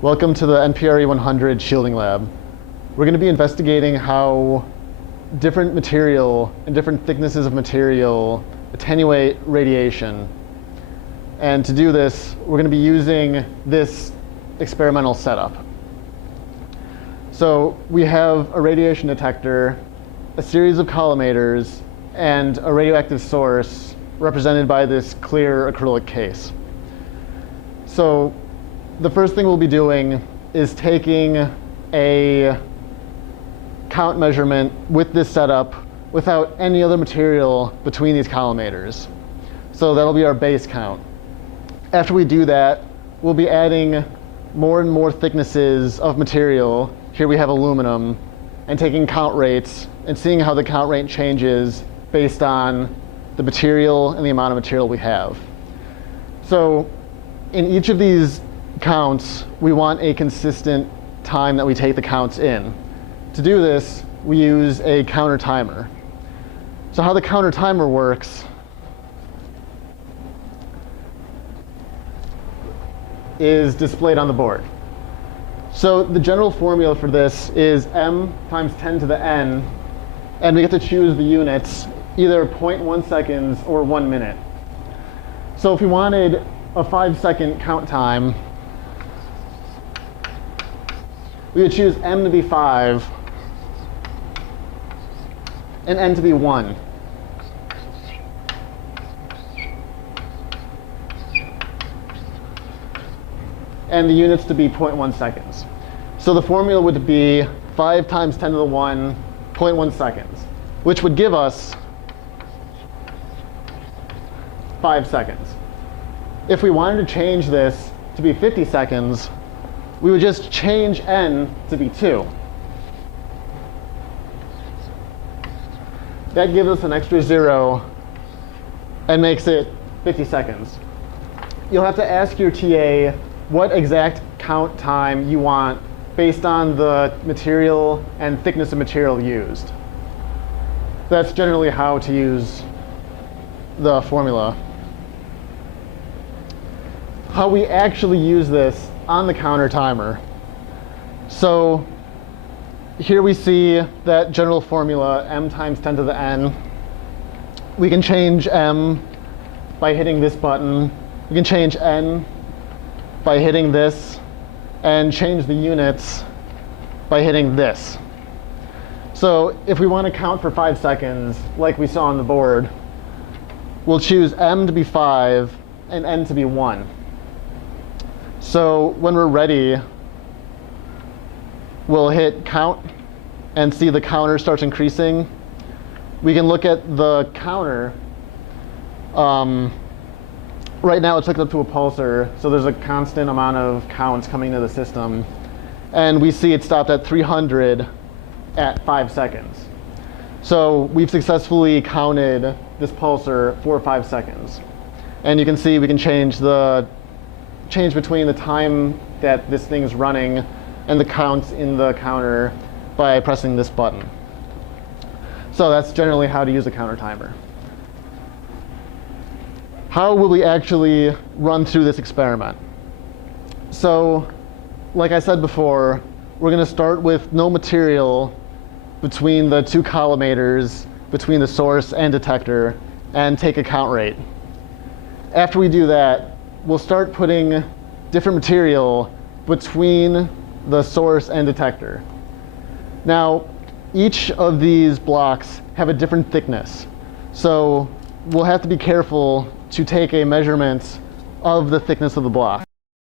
Welcome to the NPRE 100 Shielding Lab. We're going to be investigating how different material and different thicknesses of material attenuate radiation. And to do this, we're going to be using this experimental setup. So we have a radiation detector, a series of collimators, and a radioactive source represented by this clear acrylic case. So the first thing we'll be doing is taking a count measurement with this setup without any other material between these collimators. So that'll be our base count. After we do that, we'll be adding more and more thicknesses of material. Here we have aluminum, and taking count rates and seeing how the count rate changes based on the material and the amount of material we have. So in each of these counts, we want a consistent time that we take the counts in. To do this, we use a counter timer. So how the counter timer works is displayed on the board. So the general formula for this is m times 10 to the n, and we get to choose the units, either 0.1 seconds or 1 minute. So if we wanted a 5-second count time, we would choose m to be 5 and n to be 1. And the units to be 0.1 seconds. So the formula would be 5 times 10 to the 1, 0.1 seconds, which would give us 5 seconds. If we wanted to change this to be 50 seconds, we would just change n to be 2. That gives us an extra 0 and makes it 50 seconds. You'll have to ask your TA what exact count time you want based on the material and thickness of material used. That's generally how to use the formula. How we actually use this on the counter timer. So here we see that general formula, m times 10 to the n. We can change m by hitting this button. We can change n by hitting this, and change the units by hitting this. So if we want to count for 5 seconds, like we saw on the board, we'll choose m to be 5 and n to be 1. So when we're ready, we'll hit count and see the counter starts increasing. We can look at the counter. Right now it's hooked up to a pulsar, so there's a constant amount of counts coming to the system. And we see it stopped at 300 at 5 seconds. So we've successfully counted this pulsar for 5 seconds. And you can see we can change between the time that this thing's running and the counts in the counter by pressing this button. So that's generally how to use a counter timer. How will we actually run through this experiment? So, like I said before, we're going to start with no material between the two collimators, between the source and detector, and take a count rate. After we do that, we'll start putting different material between the source and detector. Now, each of these blocks have a different thickness. So we'll have to be careful to take a measurement of the thickness of the block.